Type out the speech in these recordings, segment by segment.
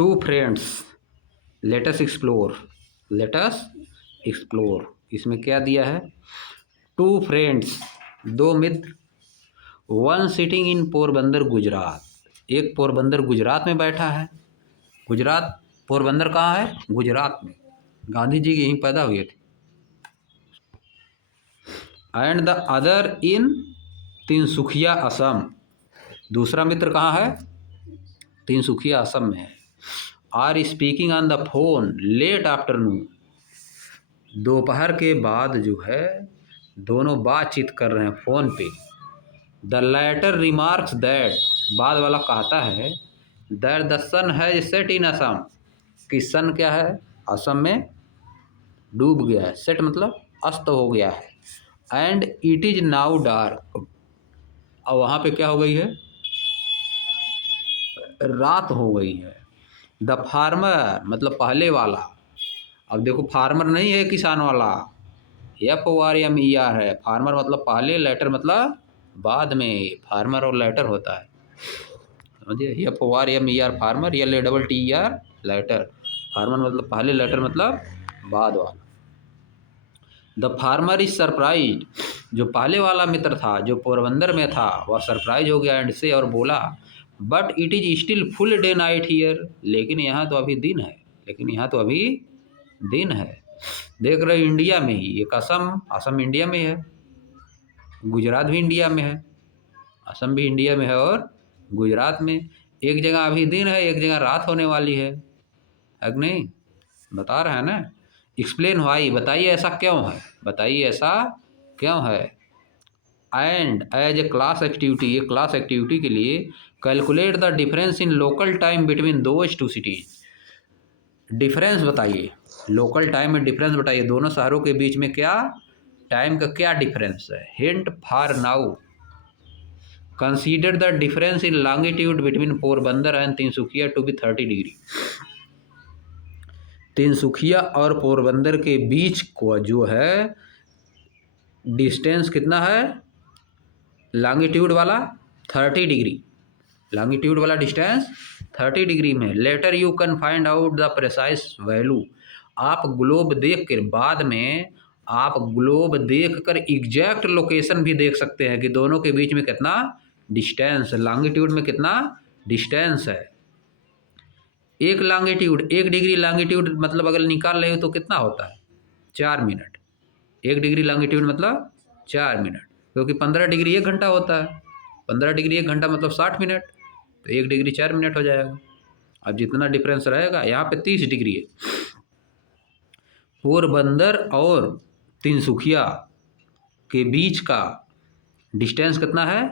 To friends, let's explore, let's explore. इसमें क्या दिया है? टू फ्रेंड्स, दो मित्र, one sitting in Porbandar Gujarat, एक पोरबंदर गुजरात में बैठा है। गुजरात, पोरबंदर कहाँ है? गुजरात में। गांधी जी यहीं पैदा हुए थे। And the other in Tinsukia Assam, दूसरा मित्र कहाँ है? तिनसुखिया असम में है। Are speaking on the phone late afternoon, दोपहर के बाद जो है दोनों बातचीत कर रहे हैं फ़ोन पे। द लैटर रिमार्क्स दैट, बाद वाला कहता है that the sun has set in Assam, कि सन क्या है? असम में डूब गया है। सेट मतलब अस्त हो गया है। And it is now dark, और वहाँ पे क्या हो गई है? रात हो गई है। द फार्मर मतलब पहले वाला, अब देखो फार्मर नहीं है किसान वाला, FORMER है। फार्मर मतलब पहले, लेटर मतलब बाद में। फार्मर और लेटर होता है, समझिए। FORMER former, LATTER latter. Former मतलब पहले, लेटर मतलब बाद वाला। द फार्मर इज सरप्राइज, जो पहले वाला मित्र था जो पोरबंदर में था वह सरप्राइज हो गया एंड से, और बोला but it is still full day night here, लेकिन यहाँ तो अभी दिन है, लेकिन यहाँ तो अभी दिन है। देख रहे इंडिया में ही एक असम, असम इंडिया में है, गुजरात भी इंडिया में है, असम भी इंडिया में है, और गुजरात में एक जगह अभी दिन है, एक जगह रात होने वाली है कि नहीं? बता रहे हैं ना। एक्सप्लेन वाई, बताइए ऐसा क्यों है, बताइए ऐसा क्यों है। And as a class activity, ये क्लास एक्टिविटी के लिए calculate the difference in local time between those two cities, difference बताइए, लोकल टाइम में डिफरेंस बताइए, दोनों शहरों के बीच में क्या टाइम का क्या डिफरेंस है। Hint for now, consider the difference in longitude between Porbandar and Tinsukia to be 30 degree. Tinsukia और पोरबंदर के बीच को जो है डिस्टेंस कितना है? लॉन्गिट्यूड वाला 30 डिग्री, लॉन्गिट्यूड वाला डिस्टेंस 30 डिग्री में। Later you can find out the precise value, आप ग्लोब देख कर, बाद में आप ग्लोब देख कर एग्जैक्ट लोकेशन भी देख सकते हैं कि दोनों के बीच में कितना डिस्टेंस, लॉन्गिट्यूड में कितना डिस्टेंस है। एक लॉन्गिट्यूड, 1 डिग्री लॉन्गिट्यूड मतलब अगर निकाल रहे हो तो कितना होता है? 4 मिनट। 1 डिग्री लॉन्गिट्यूड मतलब 4 मिनट, क्योंकि 15 डिग्री 1 घंटा होता है। 15 डिग्री 1 घंटा मतलब 60 मिनट, तो 1 डिग्री 4 मिनट हो जाएगा। अब जितना डिफरेंस रहेगा, यहाँ पे 30 डिग्री है। पोरबंदर और तिनसुकिया के बीच का डिस्टेंस कितना है?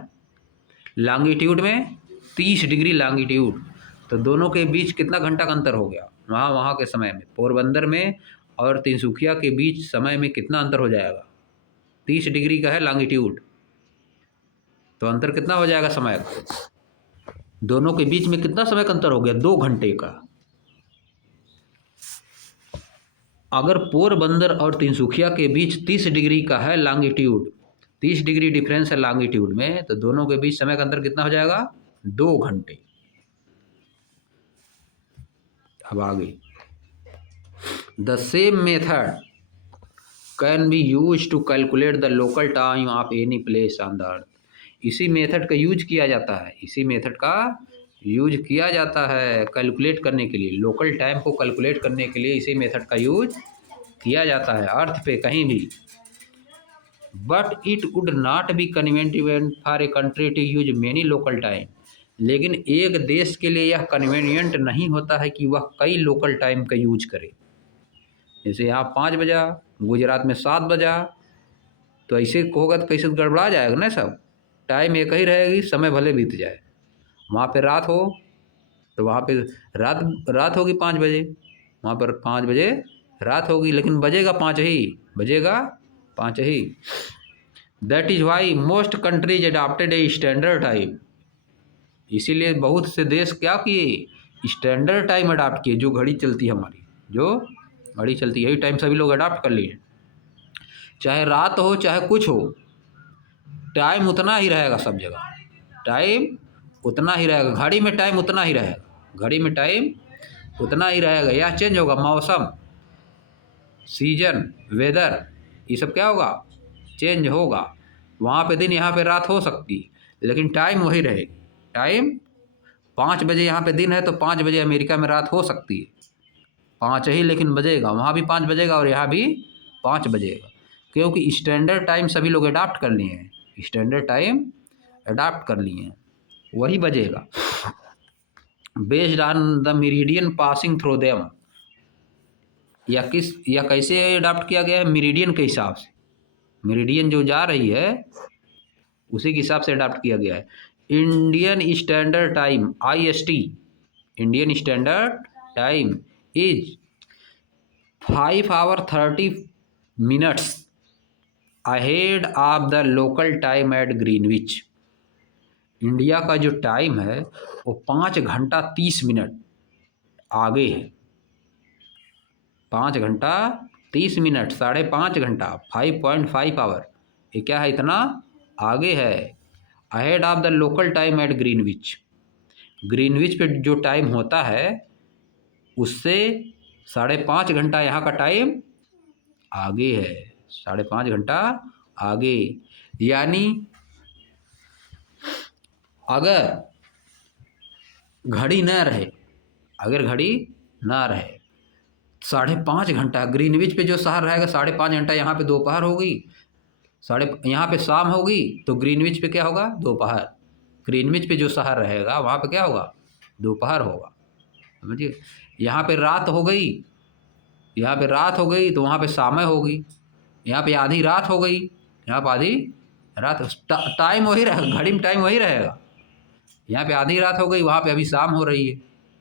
लॉन्गिट्यूड में 30 डिग्री लॉन्गिट्यूड, तो दोनों के बीच कितना घंटा का अंतर हो गया? वहाँ के समय में, पोरबंदर में और तिनसुकिया के बीच समय में कितना अंतर हो जाएगा? 30 डिग्री का है लॉन्गिट्यूड, तो अंतर कितना हो जाएगा समय का? दोनों के बीच में कितना समय का अंतर हो गया? 2 घंटे का। अगर पोरबंदर और तिनसुकिया के बीच 30 डिग्री का है लॉन्गिट्यूड, 30 डिग्री डिफरेंस है लॉन्गिट्यूड में, तो दोनों के बीच समय का अंतर कितना हो जाएगा? 2 घंटे। अब आगे, the same method can be use to calculate the local time of any place on the earth, इसी मेथड का यूज किया जाता है, इसी मेथड का यूज किया जाता है कैलकुलेट करने के लिए, लोकल टाइम को कैलकुलेट करने के लिए इसी मेथड का यूज किया जाता है अर्थ पे कहीं भी। But it would not be convenient for a country to use many local time, लेकिन एक देश के लिए यह कन्वीनियंट नहीं होता है कि वह कई लोकल टाइम का यूज करे। जैसे यहाँ 5 बजा, गुजरात में 7 बजा, तो ऐसे होगा तो कैसे गड़बड़ा जाएगा ना सब, टाइम एक ही रहेगी, समय भले बीत जाए। वहाँ पे रात हो तो वहाँ पे रात होगी 5 बजे, वहाँ पर 5 बजे रात होगी, लेकिन बजेगा 5 ही, बजेगा 5 ही। That is why most countries adopted a standard time, इसीलिए बहुत से देश क्या किए? स्टैंडर्ड टाइम अडॉप्ट किए, जो घड़ी चलती है हमारी, जो घड़ी चलती है, यही टाइम सभी लोग अडॉप्ट कर लिए। चाहे रात हो चाहे कुछ हो, टाइम उतना ही रहेगा सब जगह, टाइम उतना ही रहेगा, घड़ी में टाइम उतना ही रहेगा, घड़ी में टाइम उतना ही रहेगा या चेंज होगा? मौसम, सीजन, वेदर, ये सब क्या होगा? चेंज होगा। वहाँ पे दिन, यहाँ पे रात हो सकती है, लेकिन टाइम वही रहेगी। टाइम 5 बजे यहाँ पे दिन है तो 5 बजे अमेरिका में रात हो सकती है, 5 ही लेकिन बजेगा, वहाँ भी 5 बजेगा और यहाँ भी 5 बजेगा, क्योंकि स्टैंडर्ड टाइम सभी लोग अडाप्ट कर लिए हैं, स्टैंडर्ड टाइम अडाप्ट कर लिए हैं, वही बजेगा। Based on the meridian passing through them, या कैसे अडाप्ट किया गया है? मेरिडियन के हिसाब से, मेरिडियन जो जा रही है उसी के हिसाब से अडाप्ट किया गया है। Indian standard time IST, Indian standard time is 5 hours 30 minutes ahead of the local time at Greenwich. India का जो टाइम है वो 5 घंटा 30 मिनट आगे है, 5 घंटा 30 मिनट, 5.5 घंटा, 5.5 आवर, ये क्या है? इतना आगे है। Ahead of the local time at Greenwich, Greenwich पे जो टाइम होता है उससे 5.5 घंटा यहाँ का टाइम आगे है, 5.5 घंटा आगे। यानी अगर घड़ी न रहे, अगर घड़ी ना रहे, 5.5 घंटा ग्रीनविच पे जो शहर रहेगा, 5.5 घंटा यहाँ पे दोपहर होगी, यहाँ पे शाम होगी, तो ग्रीनविच पे क्या होगा? दोपहर। ग्रीनविच पे जो शहर रहेगा वहाँ पे क्या होगा? दोपहर होगा, समझिए। यहाँ पे रात हो गई, यहाँ पे रात हो गई तो वहाँ पे शाम होगी, यहाँ पे आधी रात हो गई, यहाँ पे आधी रात, टाइम वही रहेगा, घड़ी में टाइम वही रहेगा। यहाँ पे आधी रात हो गई, वहाँ पे अभी शाम हो रही है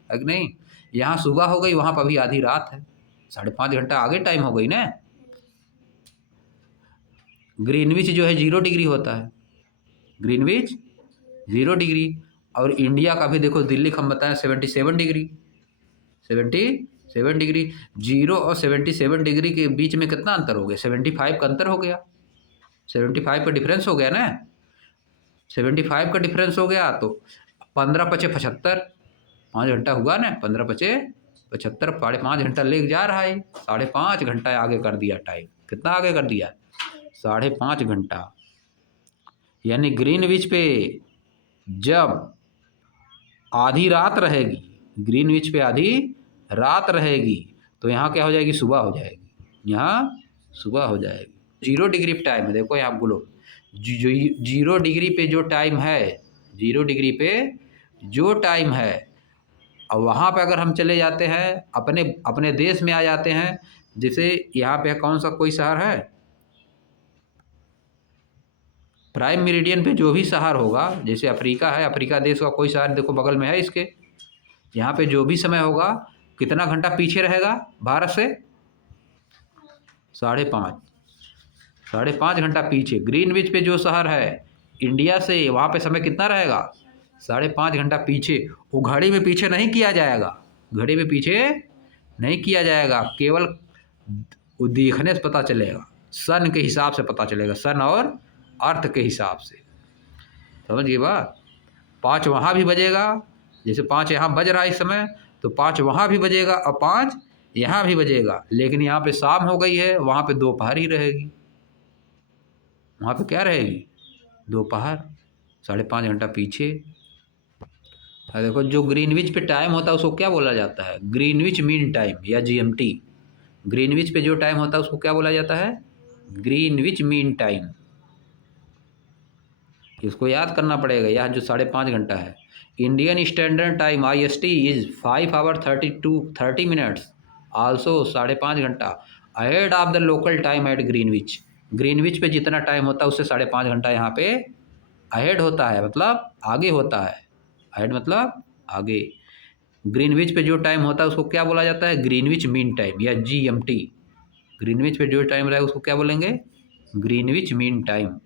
कि नहीं? यहाँ सुबह हो गई, वहाँ पे अभी आधी रात है, 5.5 घंटा आगे टाइम हो गई ना। ग्रीनविच जो है 0 डिग्री होता है, ग्रीनविच 0 डिग्री। और इंडिया का भी देखो, दिल्ली का हम बताएं 77 डिग्री, 77 डिग्री। 0 और 77 डिग्री के बीच में कितना अंतर हो गया? 75 का अंतर हो गया, 75 का डिफरेंस हो गया ना, 75 का डिफरेंस हो गया। तो 15 पचे 75, 5 घंटा हुआ ना, 15 पचे 75, 5.5 घंटा ले जा रहा है, 5.5 घंटा आगे कर दिया टाइम। कितना आगे कर दिया? 5.5 घंटा। यानी ग्रीनविच पे जब आधी रात रहेगी, ग्रीनविच पे आधी रात रहेगी, तो यहाँ क्या हो जाएगी? सुबह हो जाएगी, यहाँ सुबह हो जाएगी। 0 डिग्री पे टाइम है, देखो यहाँ बोलो, 0 डिग्री पे जो टाइम है, 0 डिग्री पे जो टाइम है, अब वहाँ पे अगर हम चले जाते हैं, अपने देश में आ जाते हैं, जैसे यहाँ पे कौन सा कोई शहर है, प्राइम मेरिडियन पे जो भी शहर होगा, जैसे अफ्रीका है, अफ्रीका देश का कोई शहर देखो बगल में है इसके, यहाँ पे जो भी समय होगा कितना घंटा पीछे रहेगा भारत से? 5.5 घंटा पीछे। ग्रीनविच पे जो शहर है इंडिया से, वहाँ पे समय कितना रहेगा? 5.5 घंटा पीछे। वो घड़ी में पीछे नहीं किया जाएगा, घड़ी में पीछे नहीं किया जाएगा, केवल वो देखने से पता चलेगा, सन के हिसाब से पता चलेगा, सन और अर्थ के हिसाब से, समझिए बात। 5 वहाँ भी बजेगा, जैसे 5 यहाँ बज रहा है इस समय, तो 5 वहाँ भी बजेगा और 5 यहाँ भी बजेगा, लेकिन यहाँ पे शाम हो गई है, वहाँ पे दोपहर ही रहेगी, वहाँ पे क्या रहेगी? दोपहर, 5.5 घंटा पीछे। देखो, जो ग्रीनविच पे टाइम होता है उसको क्या बोला जाता है? ग्रीनविच मीन टाइम या GMT। ग्रीनविच पे जो टाइम होता है उसको क्या बोला जाता है? Greenwich mean time. इसको याद करना पड़ेगा। यह जो 5.5 घंटा है, Indian standard time IST is 5 hours 30 minutes, also 5.5 घंटा ahead of the local time at Greenwich. Greenwich पे जितना टाइम होता है उससे 5.5 घंटा यहाँ पे अहेड होता है, मतलब आगे होता है। अहेड मतलब आगे। ग्रीनविच पे जो टाइम होता है उसको क्या बोला जाता है? ग्रीनविच मीन टाइम या GMT। ग्रीनविच पे जो टाइम रहेगा उसको क्या बोलेंगे? Greenwich mean time.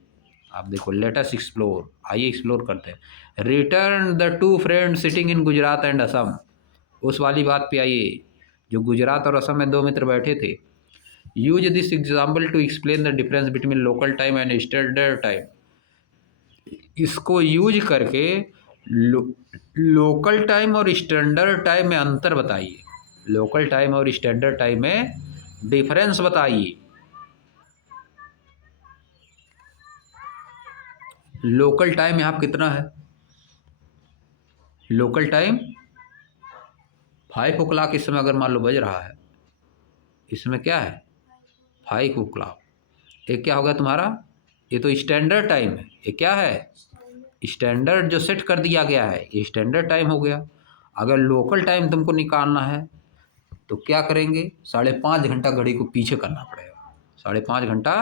आप देखो, लेट अस एक्सप्लोर, आइए एक्सप्लोर करते हैं। Return the 2 friends sitting in Gujarat and Assam. उस वाली बात पे आइए, जो गुजरात और असम में 2 मित्र बैठे थे। Use this example to explain the difference between local time and standard time. इसको यूज करके लोकल टाइम और स्टैंडर्ड टाइम में अंतर बताइए। लोकल टाइम और स्टैंडर्ड टाइम में डिफरेंस बताइए। लोकल टाइम यहाँ कितना है? लोकल टाइम 5 o'clock इस समय अगर मान लो बज रहा है, इसमें क्या है 5 o'clock। ये क्या होगा तुम्हारा? ये तो स्टैंडर्ड टाइम है। ये क्या है? स्टैंडर्ड जो सेट कर दिया गया है, ये स्टैंडर्ड टाइम हो गया। अगर लोकल टाइम तुमको निकालना है तो क्या करेंगे? 5.5 घंटा घड़ी को पीछे करना पड़ेगा। 5.5 घंटा।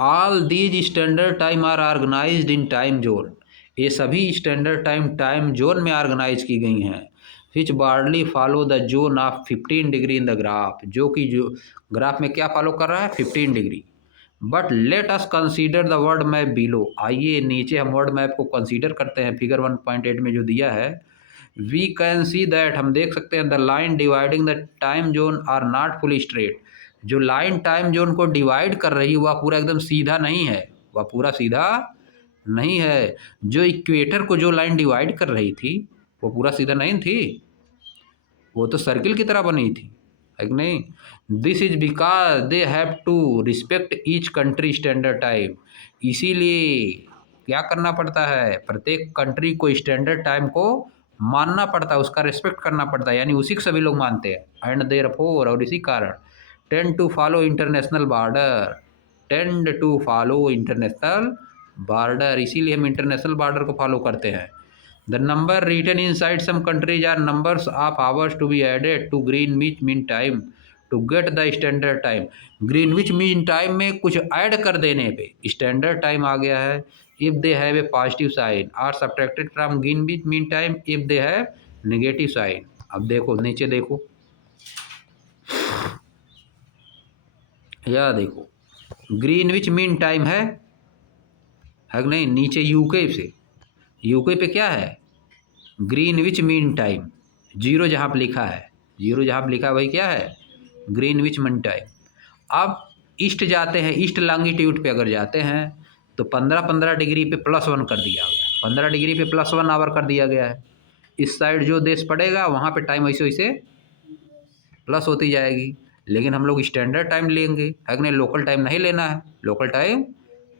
All these standard time are organized in time zone. ये सभी स्टैंडर्ड टाइम टाइम जोन में ऑर्गेनाइज की गई हैं। Which broadly follow the zone of 15 degree in the graph, जो कि जो ग्राफ में क्या फॉलो कर रहा है? 15 degree. But let us consider the word map below. आइए नीचे हम वर्ड मैप को कंसीडर करते हैं। फिगर 1.8 में जो दिया है, वी कैन सी दैट, हम देख सकते हैं, the line dividing the time zone are not fully straight. जो लाइन टाइम जोन को डिवाइड कर रही है वह पूरा एकदम सीधा नहीं है, वह पूरा सीधा नहीं है। जो इक्वेटर को जो लाइन डिवाइड कर रही थी वो पूरा सीधा नहीं थी, वो तो सर्किल की तरह बनी थी, है कि नहीं? This is because they have to respect each country standard time. इसीलिए क्या करना पड़ता है? प्रत्येक कंट्री को स्टैंडर्ड टाइम को मानना पड़ता है, उसका रिस्पेक्ट करना पड़ता है, यानी उसी को सभी लोग मानते हैं। एंड देयरफॉर, और इसी कारण, tend to follow international border. Tend to follow international border, इसीलिए हम इंटरनेशनल बॉर्डर को फॉलो करते हैं। The number written inside some countries are numbers of hours to be added to Greenwich Mean Time to get the standard time। Greenwich Mean Time में कुछ add कर देने पे स्टैंडर्ड टाइम आ गया है। If they have a positive sign are subtracted from Greenwich Mean Time if they have negative sign। अब देखो नीचे देखो, यह देखो ग्रीनविच मीन टाइम है कि नहीं? नीचे यूके से, यूके पे क्या है? Greenwich mean time. जीरो जहाँ पे लिखा है, जीरो जहाँ पे लिखा है वही क्या है? Greenwich mean time. अब ईस्ट जाते हैं, ईस्ट लॉन्गिट्यूड पे अगर जाते हैं तो 15-15 डिग्री पे +1 कर दिया गया, 15 डिग्री पे +1 आवर कर दिया गया है। इस साइड जो देश पड़ेगा वहाँ पे टाइम वैसे वैसे प्लस होती जाएगी, लेकिन हम लोग स्टैंडर्ड टाइम लेंगे, है कि नहीं? लोकल टाइम नहीं लेना है, लोकल टाइम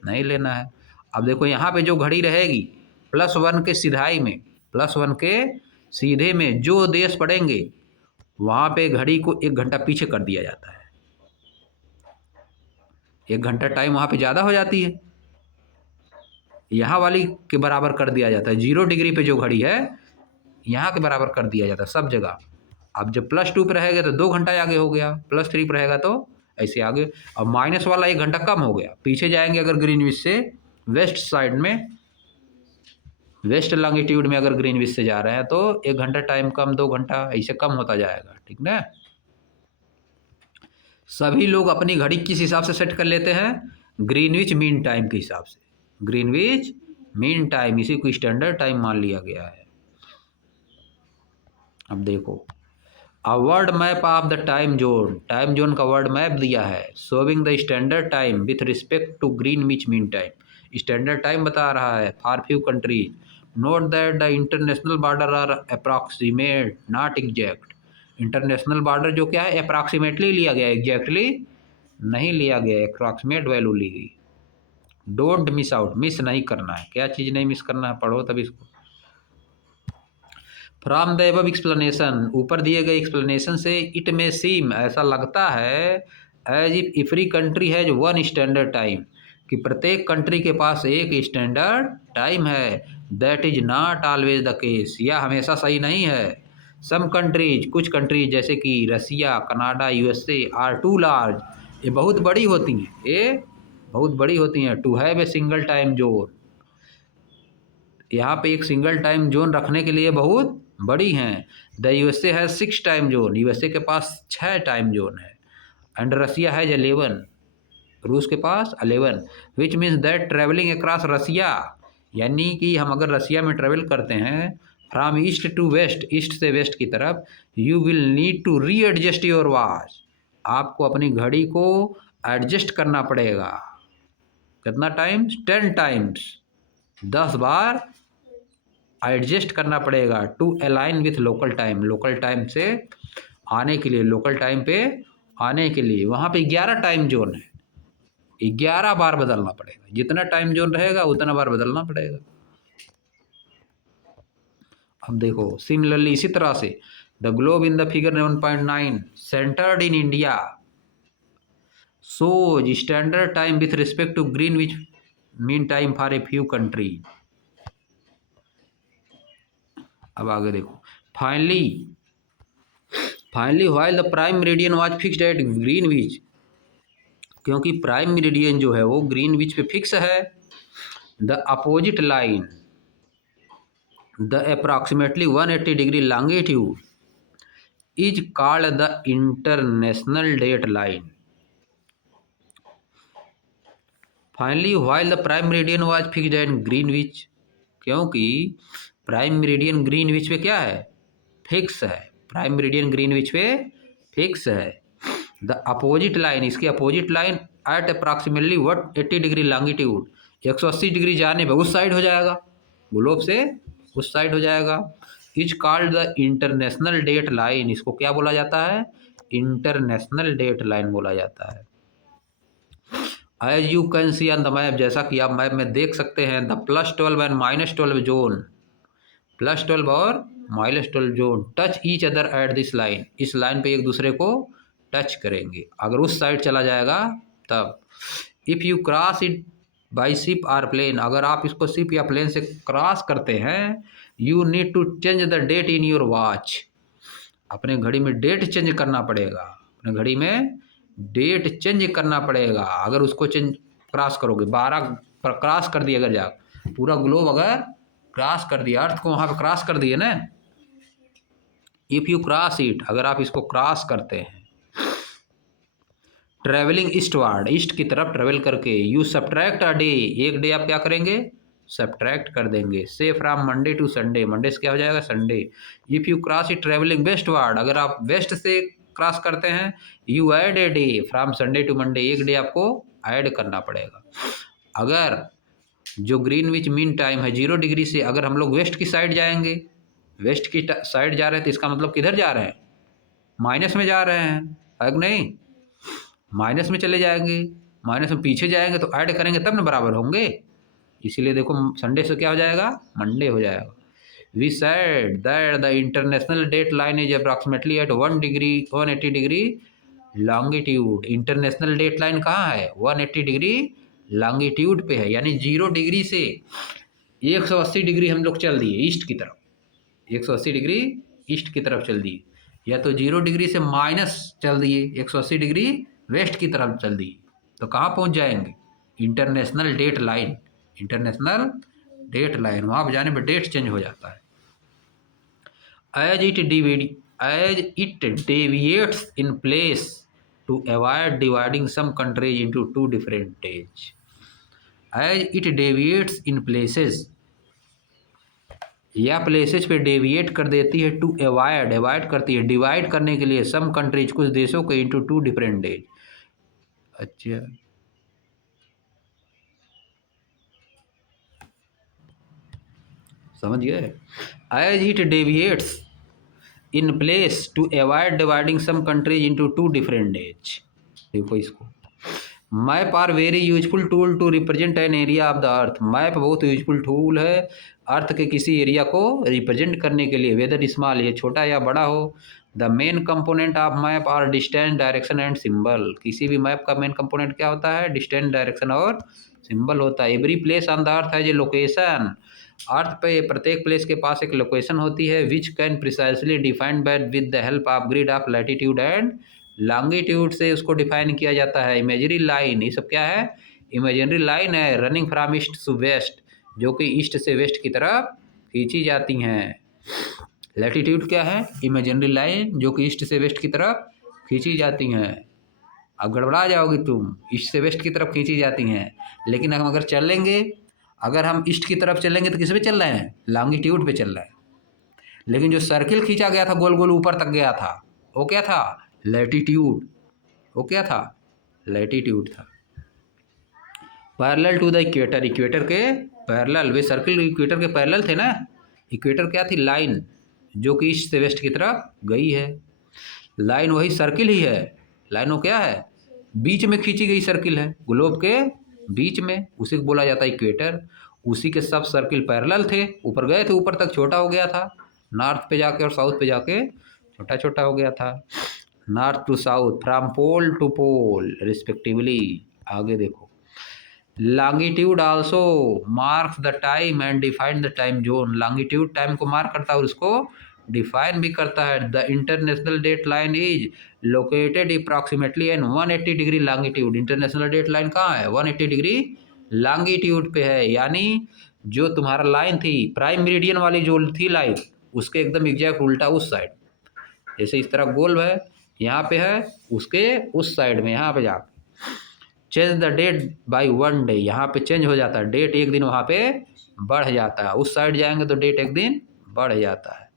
नहीं लेना है। अब देखो यहाँ पे जो घड़ी रहेगी +1 के सीधाई में, +1 के सीधे में जो देश पड़ेंगे वहाँ पे घड़ी को 1 घंटा पीछे कर दिया जाता है। 1 घंटा टाइम वहाँ पे ज़्यादा हो जाती है, यहाँ वाली के बराबर कर दिया जाता है। 0 डिग्री पे जो घड़ी है यहाँ के बराबर कर दिया जाता है सब जगह। अब जब +2 पे रहेगा तो 2 घंटा आगे हो गया, +3 पे रहेगा तो ऐसे आगे। अब माइनस वाला 1 घंटा कम हो गया, पीछे जाएंगे अगर ग्रीनविच से वेस्ट साइड में, वेस्ट लॉन्गिट्यूड में अगर ग्रीनविच से जा रहे हैं तो 1 घंटा टाइम कम, 2 घंटा ऐसे कम होता जाएगा, ठीक ना? सभी लोग अपनी घड़ी किस हिसाब से सेट कर लेते हैं? ग्रीनविच मीन टाइम के हिसाब से। ग्रीनविच मीन टाइम, इसी को स्टैंडर्ड टाइम मान लिया गया है। अब देखो, a world map of the time zone, time zone का वर्ड मैप दिया है, showing the standard time with respect to Greenwich mean time. Standard time बता रहा है for few countries. Note that the international border are approximate not exact. International border जो क्या है, approximately लिया गया, एग्जैक्टली नहीं लिया गया, अप्रॉक्सीमेट वैल्यू ली गई। डोंट मिस आउट, मिस नहीं करना है। क्या चीज़ नहीं मिस करना है? पढ़ो तब इसको। फ्रॉम द एबव एक्सप्लेनेशन, ऊपर दिए गए एक्सप्लेनेशन से इट में सीम, ऐसा लगता है, as if every country has one standard time, कि प्रत्येक कंट्री के पास एक स्टैंडर्ड टाइम है। That is not always the case, यह हमेशा सही नहीं है। सम कंट्रीज, कुछ कंट्रीज जैसे कि Russia, Canada, USA are too large, ये बहुत बड़ी होती हैं, ये बहुत बड़ी होती हैं, to have a single time zone, यहाँ पे एक सिंगल टाइम जोन रखने के लिए बहुत बड़ी हैं। द यूएसए है 6 टाइम जोन, यूएसए के पास 6 टाइम जोन है। एंड रसिया है 11, रूस के पास 11, which means that travelling across Russia, यानी कि हम अगर रसिया में ट्रेवल करते हैं from east to west, east से वेस्ट की तरफ, you will need to re adjust your watch, आपको अपनी घड़ी को एडजस्ट करना पड़ेगा। कितना टाइम्स? 10 टाइम्स, 10 बार एडजस्ट करना पड़ेगा to align with local time, local time से आने के लिए, लोकल टाइम पे आने के लिए। वहाँ पे 11 टाइम जोन है, 11 बार बदलना पड़ेगा, जितना टाइम जोन रहेगा उतना बार बदलना पड़ेगा। अब देखो सिमिलरली इसी तरह से the globe in the figure 1.9 centred in India shows standard time with respect to Greenwich mean time for a few country। अब आगे देखो finally while the prime meridian was fixed at Greenwich, क्योंकि prime meridian जो है वो Greenwich पे fix है, the opposite line the approximately 180 degree longitude is called the international date line. Finally while the prime meridian was fixed at Greenwich, क्योंकि prime meridian Greenwich पे क्या है, फिक्स है, प्राइम मेरिडियन ग्रीनविच पे fix है। The opposite line, इसकी opposite line at approximately 180 degree longitude, 180 degree जाने पे उस साइड हो जाएगा, ग्लोब से उस साइड हो जाएगा। Is called the international date line, इसको क्या बोला जाता है, इंटरनेशनल डेट लाइन बोला जाता है। As you can see on the map, जैसा कि आप मैप में देख सकते हैं, द +12 एंड -12 जोन, +12 और -12 zone touch each other at this line, इस लाइन पे एक दूसरे को टच करेंगे, अगर उस साइड चला जाएगा तब। If you cross it by ship or plane, अगर आप इसको शिप या प्लेन से क्रॉस करते हैं, you need to change the date in your watch, अपने घड़ी में डेट चेंज करना पड़ेगा, अपने घड़ी में डेट चेंज करना पड़ेगा। अगर उसको चेंज क्रॉस करोगे, 12 पर क्रॉस कर दिया, अगर जा पूरा ग्लोब अगर क्रॉस कर दिया, अर्थ को वहाँ पर क्रॉस कर दिए ना, इफ़ यू क्रॉस इट, अगर आप इसको क्रॉस करते हैं, ट्रेवलिंग ईस्टवर्ड, ईस्ट की तरफ ट्रेवल करके, यू सब्ट्रैक्ट अ डे, एक डे आप क्या करेंगे, सब्ट्रैक्ट कर देंगे, से from Monday to Sunday, Monday से क्या हो जाएगा, Sunday. If you cross it travelling westward, अगर आप वेस्ट से क्रॉस करते हैं, you add a day from Sunday to Monday, एक डे आपको ऐड करना पड़ेगा। अगर जो ग्रीनविच मीन टाइम है 0 डिग्री से, अगर हम लोग वेस्ट की साइड जाएंगे, वेस्ट की साइड जा रहे हैं, तो इसका मतलब किधर जा रहे हैं, माइनस में जा रहे हैं, है कि नहीं, माइनस में चले जाएंगे, माइनस में पीछे जाएंगे तो ऐड करेंगे तब ना बराबर होंगे, इसीलिए देखो संडे से क्या हो जाएगा, मंडे हो जाएगा। We said that the international date line is approximately at 180 degree longitude, international date line कहाँ है, 180 डिग्री लॉन्गिट्यूड पे है, यानी 0 डिग्री से 180 डिग्री हम लोग चल दिए ईस्ट की तरफ, 180 डिग्री ईस्ट की तरफ चल दिए, या तो 0 डिग्री से माइनस चल दिए 180 डिग्री वेस्ट की तरफ चल दिए, तो कहाँ पहुँच जाएंगे, international date line, international date line, वहाँ पर जाने पर डेट चेंज हो जाता है। As it deviates in place to avoid dividing some countries into 2 different days, as it deviates in places, या प्लेसेज पे डेविएट कर देती है, टू अवॉइड, अवॉइड करती है, डिवाइड करने के लिए, सम कंट्रीज, कुछ देशों को, इनटू 2 डिफरेंट डेज। अच्छा, समझ गए, as it deviates in place to avoid dividing some countries into 2 different days. देखो इसको, map are very useful tool to represent an area of the earth, map बहुत useful tool है earth के किसी area को रिप्रेजेंट करने के लिए, वेदर स्मॉल, ये छोटा या बड़ा हो। The main component of map are distance, direction and symbol, किसी भी मैप का मेन कंपोनेंट क्या होता है, डिस्टेंस, डायरेक्शन और सिंबल होता है। एवरी प्लेस ऑन द अर्थ है, ये लोकेशन, अर्थ पे प्रत्येक प्लेस के पास एक लोकेशन होती है, which can precisely defined by with the help of grid of latitude and longitude से उसको डिफाइन किया जाता है। इमेजरी लाइन, ये सब क्या है, इमेजनरी लाइन है, running from east to west, जो कि ईस्ट से वेस्ट की तरफ खींची जाती हैं। लैटिट्यूड क्या है, इमेजनरी लाइन जो कि ईस्ट से वेस्ट की तरफ खींची जाती हैं। अब गड़बड़ा जाओगी तुम, ईस्ट से वेस्ट की तरफ खींची जाती हैं, लेकिन हम अगर चलेंगे, अगर हम ईस्ट की तरफ चलेंगे तो किस पे चल रहे हैं, लॉन्गिट्यूड पे चल रहे हैं, लेकिन जो सर्किल खींचा गया था गोल गोल ऊपर तक गया था, वो क्या था, लैटिट्यूड, वो क्या था, लैटिट्यूड था। Parallel to the equator, equator के पैरेलल, वे सर्किल इक्वेटर के पैरेलल थे ना। इक्वेटर क्या थी? लाइन, जो कि ईस्ट से वेस्ट की तरफ गई है। लाइन वही सर्किल ही है। लाइन वो क्या है? बीच में खींची गई सर्किल है, ग्लोब के बीच में, उसी को बोला जाता है इक्वेटर। उसी के सब सर्किल पैरेलल थे, ऊपर गए थे, ऊपर तक छोटा हो गया था, नॉर्थ पे जाके और साउथ पे जाके छोटा छोटा हो गया था। North to south, from pole to pole respectively. आगे देखो, longitude also marks the time and define the time zone. Longitude time को मार्क करता है और उसको डिफाइन भी करता है। The international date line is located approximately an 180 degree longitude. International date line कहाँ है? 180 डिग्री लॉन्गिट्यूड पे है। यानी जो तुम्हारा लाइन थी, प्राइम मेरिडियन वाली जो थी लाइन, उसके एकदम एग्जैक्ट उल्टा उस साइड। जैसे इस तरह गोल है, यहाँ पे है, उसके उस साइड में यहाँ पे जा change the date by 1 day. यहाँ पे चेंज हो जाता है डेट, एक दिन वहाँ पे बढ़ जाता है। उस साइड जाएंगे तो डेट एक दिन बढ़ जाता है।